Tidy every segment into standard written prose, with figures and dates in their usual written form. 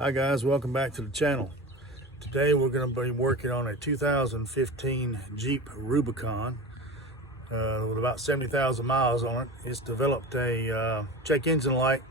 Hi guys, welcome back to the channel. Today we're going to be working on a 2015 Jeep Rubicon with about 70,000 miles on it. It's developed a check engine light,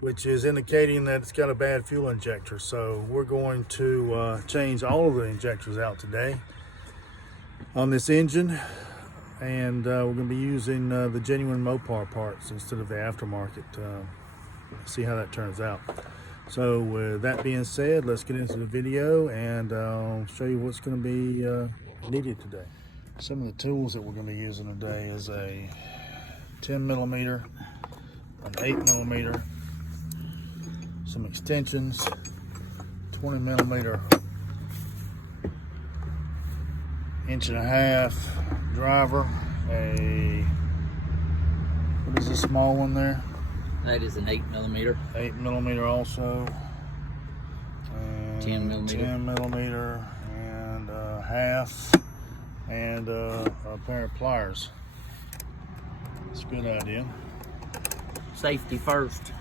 which is indicating that it's got a bad fuel injector. So we're going to change all of the injectors out today on this engine, and we're going to be using the genuine Mopar parts instead of the aftermarket. See how that turns out. So with that being said, let's get into the video and I'll show you what's going to be needed today. Some of the tools that we're going to be using today is a 10 millimeter, an 8 millimeter, some extensions, 20 millimeter, 1.5 inch driver, what is this small one there? That is an 8 millimeter. 8 millimeter also. 10 millimeter. 10 millimeter and a half, and a pair of pliers. That's a good idea. Safety first.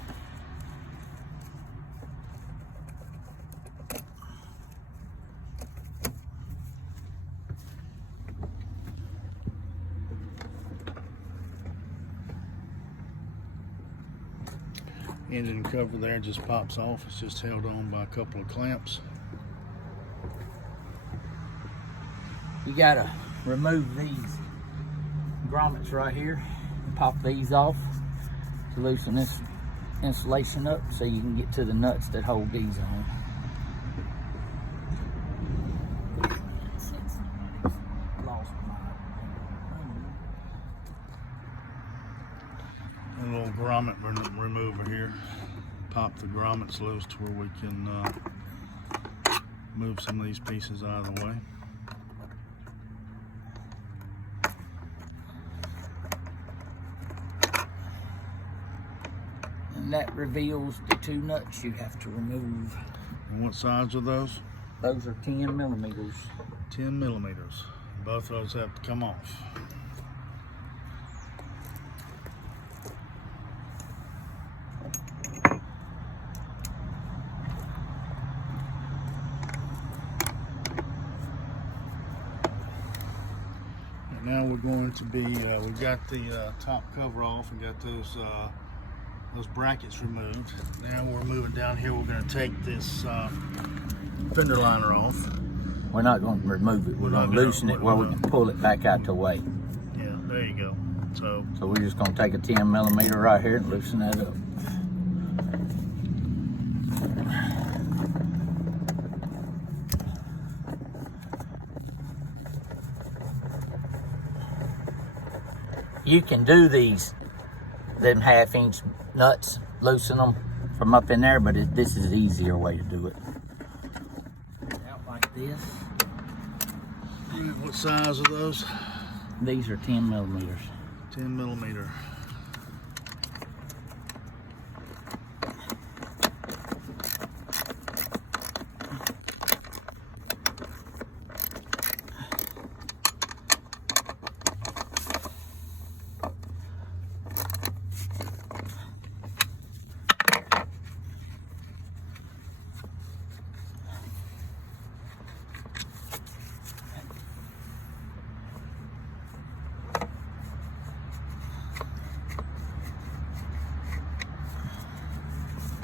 Engine cover there just pops off. It's just held on by a couple of clamps. You gotta remove these grommets right here and pop these off to loosen this insulation up so you can get to the nuts that hold these on. A little grommet remover here. Pop the grommets loose to where we can move some of these pieces out of the way. And that reveals the two nuts you have to remove. And what size are those? Those are 10 millimeters. 10 millimeters. Both of those have to come off. Now we're going to be, we've got the top cover off and got those brackets removed. Now we're moving down here. We're going to take this fender liner off. We're not going to remove it. We're going to loosen it where we can pull it back out the way. Yeah, there you go. So we're just going to take a 10 millimeter right here and loosen that up. You can do them 1/2 inch nuts, loosen them from up in there, but this is the easier way to do it. Out like this. What size are those? These are 10 millimeters. 10 millimeter.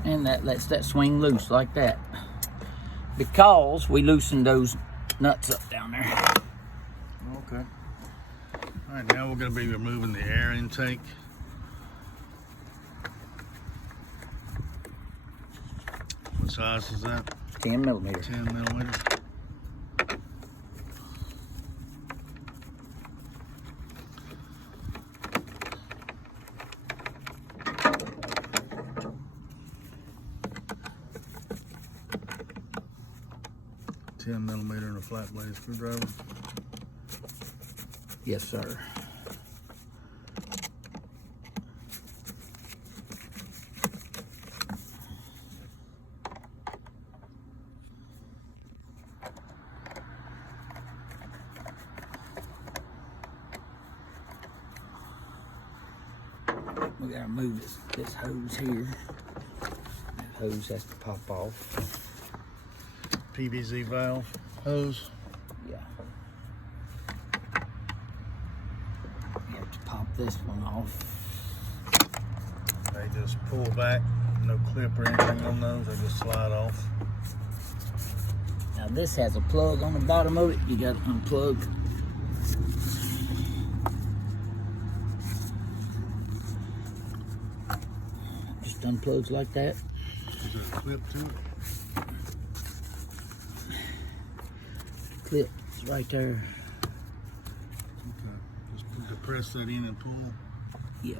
And that lets that swing loose like that, because we loosened those nuts up down there. Okay. All right, now we're going to be removing the air intake. What size is that? 10 millimeters. 10 millimeters. .10 millimeter and a flat blade screwdriver. Yes, sir. We gotta move this hose here. That hose has to pop off. PVC valve hose. Yeah. You have to pop this one off. They just pull back, no clip or anything on those, they just slide off. Now this has a plug on the bottom of it. You got to unplug. Just unplugs like that. Is there a clip to it? Clip is right there. Okay. Just depress that in and pull. Yeah.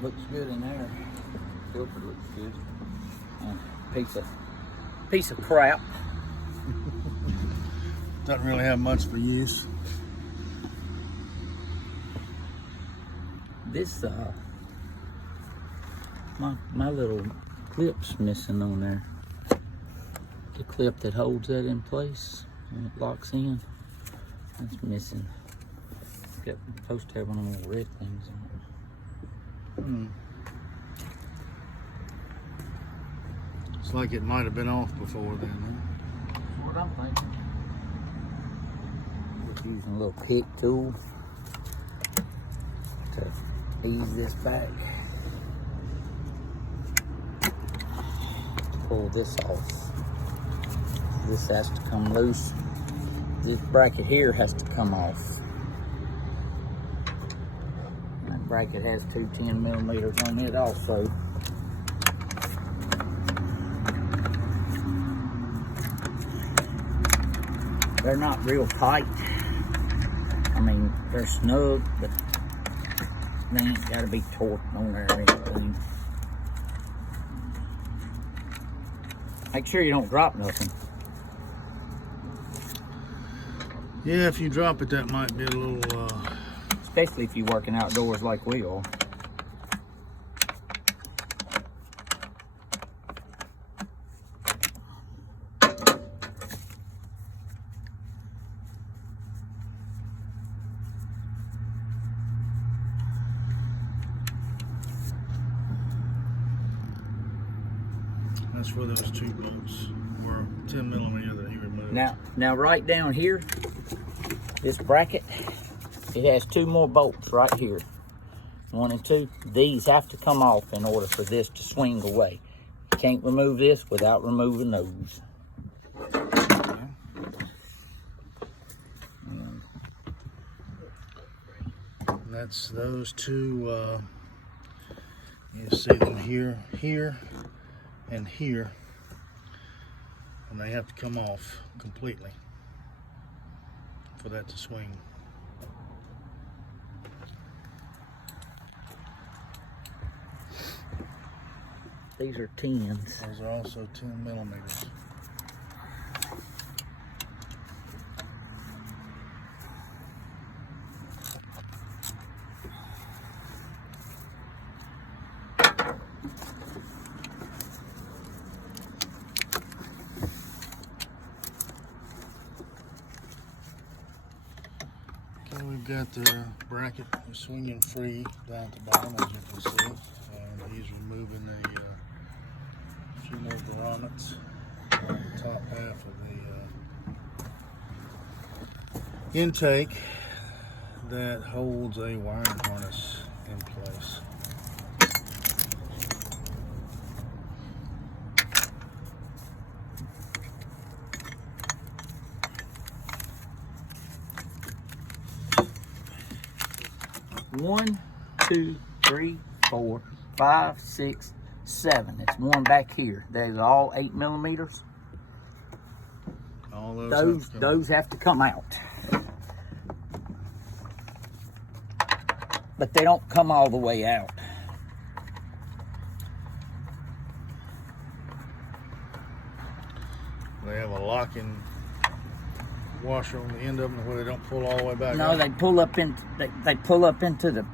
Looks good in there. Filter looks good. Piece of crap. Doesn't really have much for use. This my little clip's missing on there. The clip that holds that in place when it locks in, that's missing. It's supposed to have one of those red things on it. It's like it might have been off before then. That's what I'm thinking. Just using a little pick tool to ease this back. Pull this off. This has to come loose. This bracket here has to come off. That bracket has two 10mm on it also. They're not real tight. I mean, they're snug, but they ain't gotta be torqued on there or anything. Make sure you don't drop nothing. Yeah, if you drop it, that might be a little... Especially if you're working outdoors like we are. That's for those two bolts, or 10mm that he removed. Now right down here, this bracket, it has two more bolts right here. 1 and 2. These have to come off in order for this to swing away. You can't remove this without removing those. And that's those two, you see them here, here, and here. And they have to come off completely for that to swing. These are 10s. Those are also 10mm. Okay, we've got the bracket swinging free down at the bottom, as you can see, and he's removing a few more grommets on the top half of the intake that holds a wiring harness in place. One, 2, 3, 4, 5, 6, 7. It's one back here. They're all 8mm. All Those have to come out. But they don't come all the way out. They have a locking washer on the end of them where they don't pull all the way back No, out. they pull up in. They pull up into the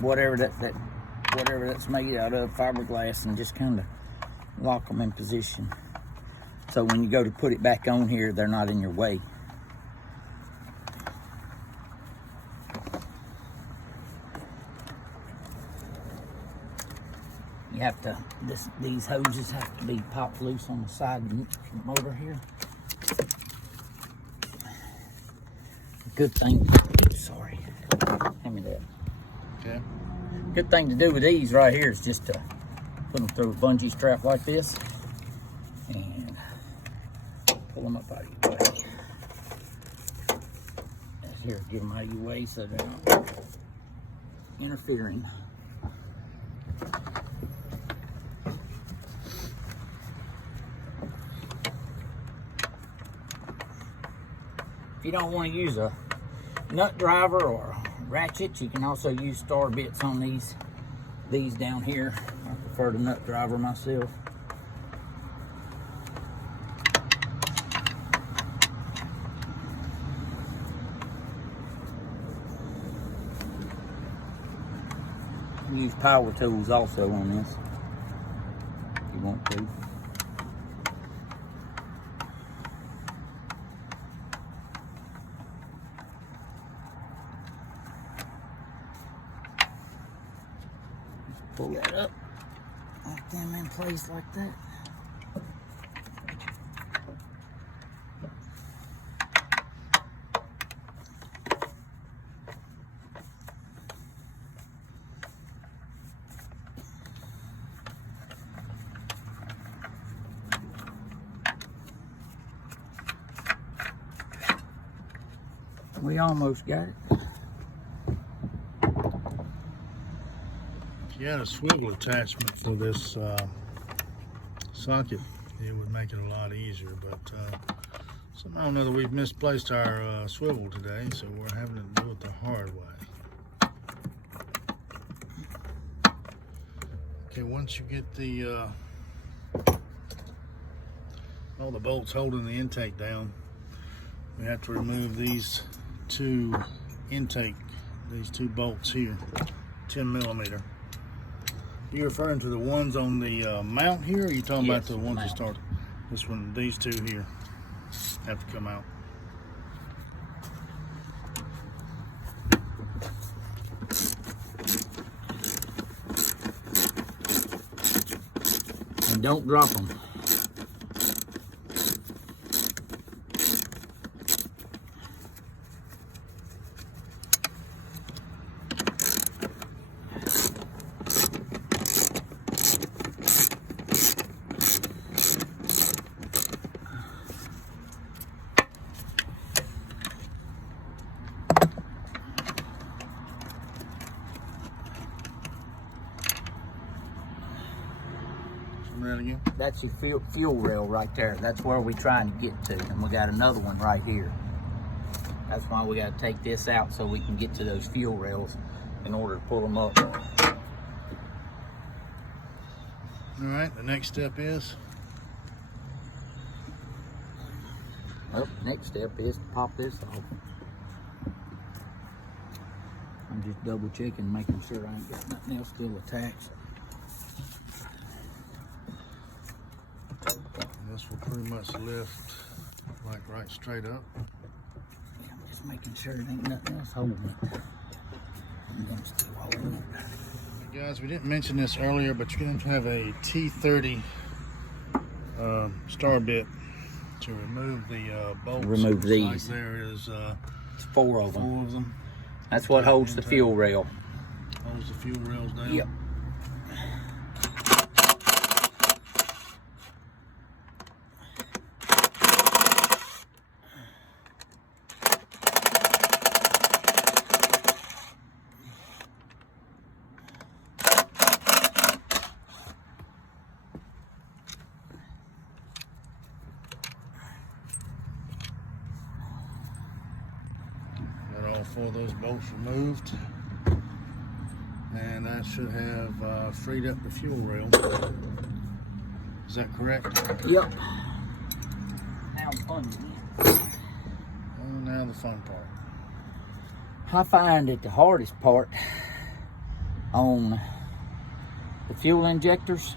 whatever that's made out of, fiberglass, and just kind of lock them in position. So when you go to put it back on here, they're not in your way. You have to, these hoses have to be popped loose on the side of the motor here. Good thing, sorry, hand me that. Okay. Good thing to do with these right here is just to put them through a bungee strap like this and pull them up out of your way. Here, get them out of your way so they're not interfering. If you don't want to use a nut driver or ratchet, you can also use star bits on these down here. I prefer the nut driver myself. Use power tools also on this if you want to. Pull that up, lock them in place like that. We almost got it. If you had a swivel attachment for this socket, it would make it a lot easier, but somehow or another we've misplaced our swivel today, so we're having to do it the hard way. Okay, once you get the all the bolts holding the intake down, we have to remove these two bolts here, 10 millimeter. You referring to the ones on the mount here, or are you talking about the ones that start? This one, these two here have to come out. And don't drop them. That's your fuel rail right there. That's where we're trying to get to. And we got another one right here. That's why we got to take this out so we can get to those fuel rails in order to pull them up. All right, the next step is? Well, next step is to pop this off. I'm just double checking, making sure I ain't got nothing else still attached. This will pretty much lift like right straight up. Yeah, I'm just making sure there ain't nothing else holding it. I'm gonna still hold it. Hey guys, we didn't mention this earlier, but you're going to have a T30 star bit to remove the bolts. Remove these. Like there is it's four of them. Four of them. That's what holds the fuel rail. Holds the fuel rails down. Yep. All four of those bolts removed, and that should have freed up the fuel rail. Is that correct? Yep. Now the fun again. Now the fun part. I find that the hardest part on the fuel injectors,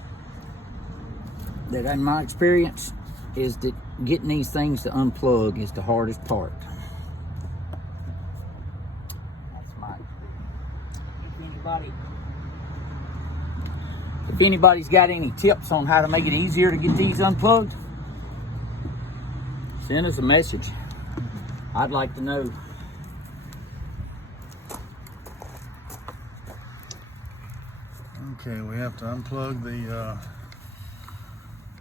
that in my experience, is that getting these things to unplug is the hardest part. That's my experience. If anybody's got any tips on how to make it easier to get these unplugged, send us a message. I'd like to know. Okay, we have to unplug the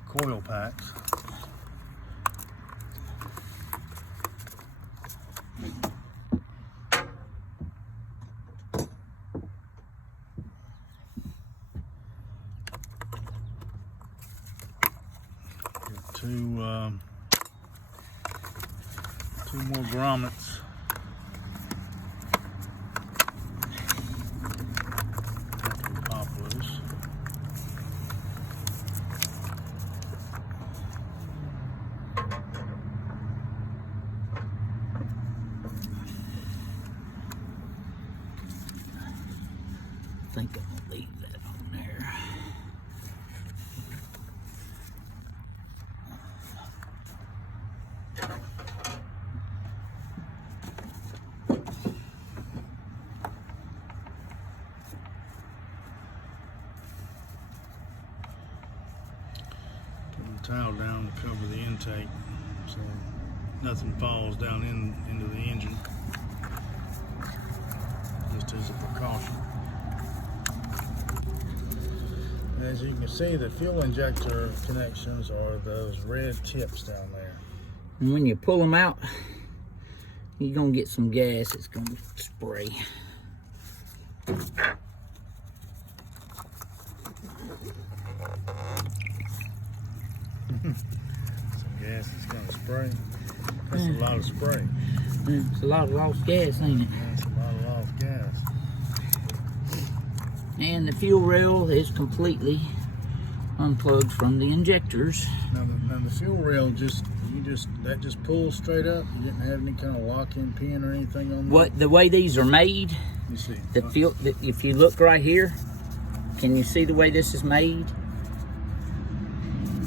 coil packs. Got two more grommets. Pop loose. I think I'm gonna leave that on there. Put the towel down to cover the intake so nothing falls down into the engine, just as a precaution. As you can see, the fuel injector connections are those red tips down there. And when you pull them out, you're gonna get some gas. It's gonna spray. Some gas is gonna spray. That's a lot of spray. It's a lot of lost gas, ain't it? That's a lot of lost gas. And the fuel rail is completely unplugged from the injectors. Now the fuel rail that just pulls straight up. You didn't have any kind of lock-in pin or anything on that. The way these are made, You see, if you look right here, can you see the way this is made?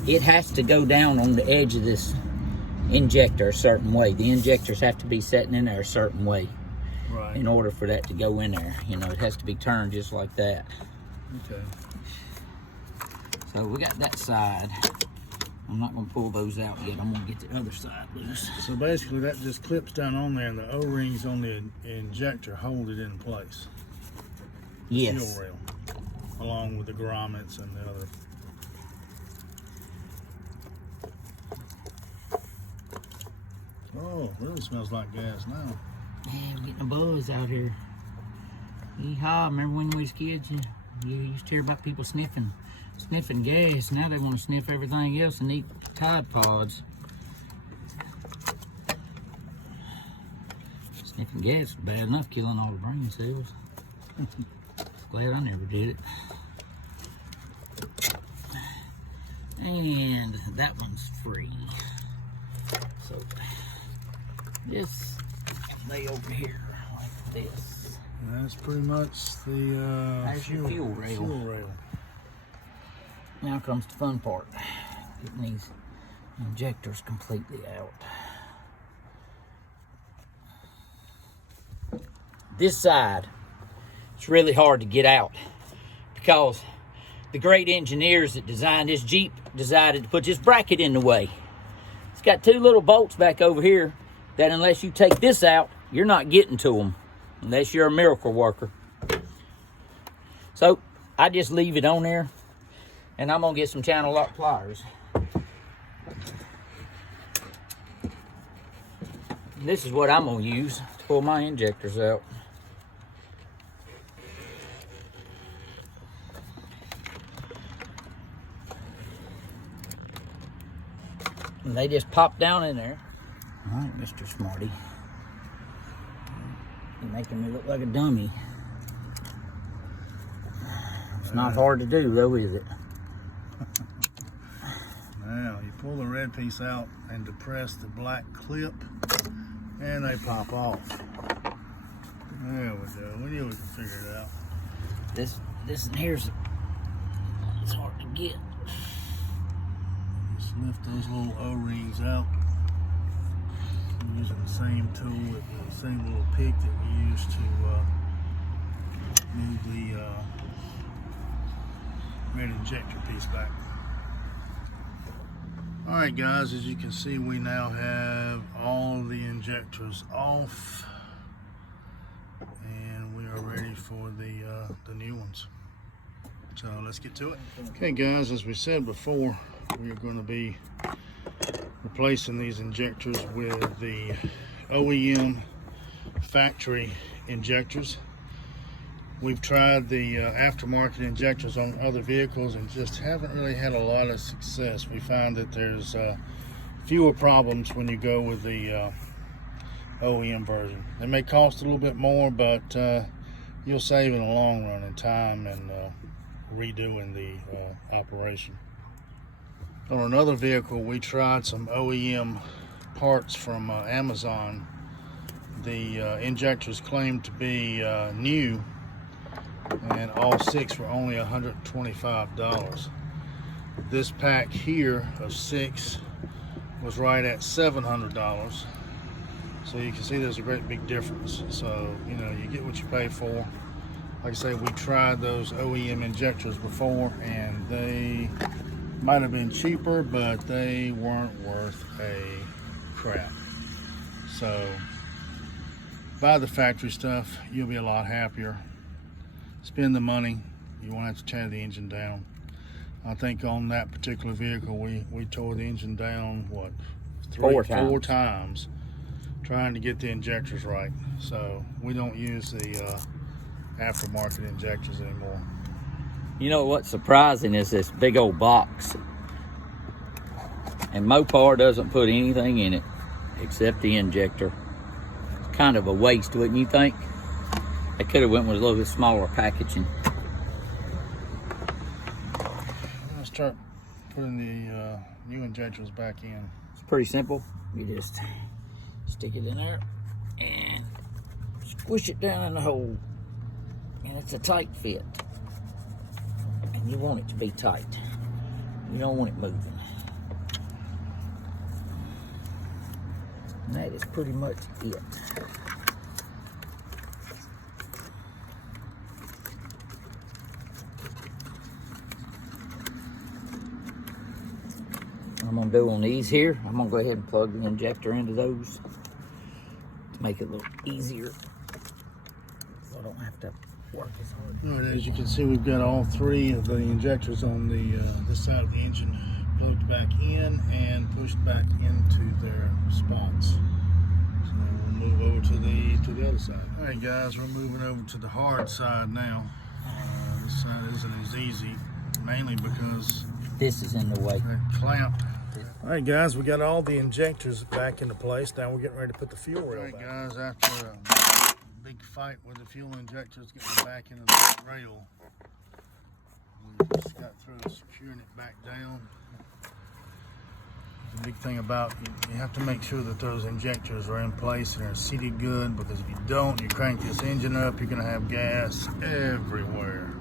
It has to go down on the edge of this injector a certain way. The injectors have to be setting in there a certain way. Right. In order for that to go in there. You know, it has to be turned just like that. Okay. So we got that side. I'm not gonna pull those out yet. I'm gonna get the other side loose. So basically that just clips down on there and the O-rings on the injector hold it in place. Yes. Fuel rail. Along with the grommets and the other. Oh, really smells like gas now. Yeah, we're getting a buzz out here. Yeehaw, remember when we was kids, you used to hear about people sniffing gas. Now they want to sniff everything else and eat Tide Pods. Sniffing gas is bad enough killing all the brain cells. Glad I never did it. And that one's free. So this lay over here like this. And that's pretty much the There's your fuel rail. Now comes the fun part. Getting these injectors completely out. This side, it's really hard to get out because the great engineers that designed this Jeep decided to put this bracket in the way. It's got two little bolts back over here that unless you take this out, you're not getting to them unless you're a miracle worker. So I just leave it on there and I'm gonna get some channel lock pliers. And this is what I'm gonna use to pull my injectors out. And they just pop down in there. All right, Mr. Smarty. You're making me look like a dummy. It's not hard to do, though, is it? Now, you pull the red piece out and depress the black clip, and they pop off. There we go. We knew we could figure it out. This in here's, it's hard to get. Just lift those little O-rings out. I'm using the same tool, the same little pick that we used to move the red injector piece back. Alright guys, as you can see, we now have all the injectors off and we are ready for the new ones. So let's get to it. Okay guys, as we said before, we are going to be replacing these injectors with the OEM factory injectors. We've tried the aftermarket injectors on other vehicles and just haven't really had a lot of success. We find that there's fewer problems when you go with the OEM version. They may cost a little bit more, but you'll save in the long run in time and redoing the operation. On another vehicle, we tried some OEM parts from Amazon. The injectors claimed to be new, and all 6 were only $125. This pack here of 6 was right at $700. So you can see there's a great big difference. So, you know, you get what you pay for. Like I say, we tried those OEM injectors before and they might have been cheaper, but they weren't worth a crap. So buy the factory stuff, you'll be a lot happier. Spend the money, you won't have to tear the engine down. I think on that particular vehicle, we tore the engine down, what, four times trying to get the injectors right. So we don't use the aftermarket injectors anymore. You know what's surprising is this big old box. And Mopar doesn't put anything in it except the injector. It's kind of a waste, wouldn't you think? They could have went with a little bit smaller packaging. Let's start putting the new injectors back in. It's pretty simple. You just stick it in there and squish it down in the hole. And it's a tight fit. And you want it to be tight. You don't want it moving. And that is pretty much it. I'm gonna do on these here, I'm gonna go ahead and plug the injector into those to make it a little easier so I don't have to work as hard. All right, as you can see, we've got all 3 of the injectors on the this side of the engine plugged back in and pushed back into their spots. So we'll move over to the other side. All right, guys, we're moving over to the hard side now. This side isn't as easy, mainly because this is in the way. That clamp. All right, guys, we got all the injectors back into place. Now we're getting ready to put the fuel rail back. All right, guys, after a big fight with the fuel injectors getting back into the rail, we just got through securing it back down. The big thing about you have to make sure that those injectors are in place and are seated good, because if you don't, you crank this engine up, you're going to have gas everywhere.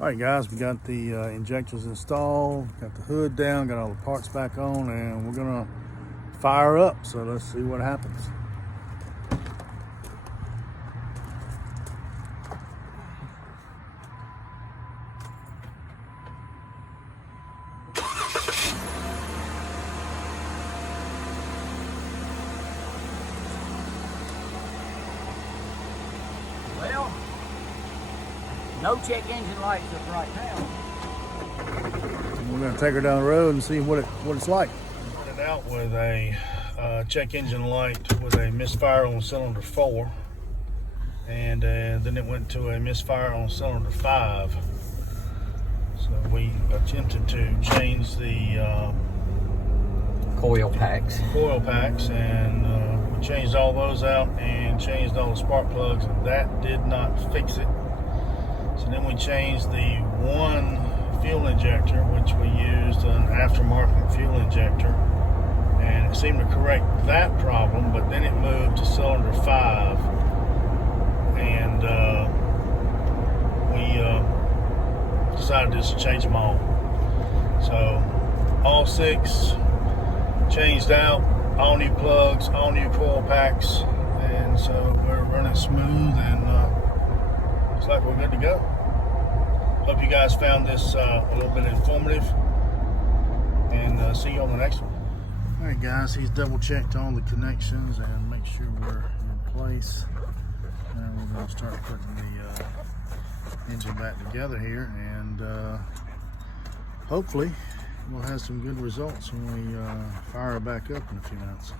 All right, guys, we got the injectors installed, got the hood down, got all the parts back on, and we're gonna fire up. So let's see what happens. No check engine lights up right now. We're gonna take her down the road and see what it's like. Started out with a check engine light with a misfire on cylinder 4, and then it went to a misfire on cylinder 5. So we attempted to change the Coil packs, and we changed all those out and changed all the spark plugs, and that did not fix it. So then we changed the one fuel injector, which we used an aftermarket fuel injector, and it seemed to correct that problem, but then it moved to cylinder 5, and we decided just to change them all. So all 6 changed out, all new plugs, all new coil packs, and so we're running smooth, and looks like we're good to go. Hope you guys found this a little bit informative, and see you on the next one. All right, guys, he's double checked all the connections and make sure we're in place. Now we're going to start putting the engine back together here, and hopefully we'll have some good results when we fire her back up in a few minutes.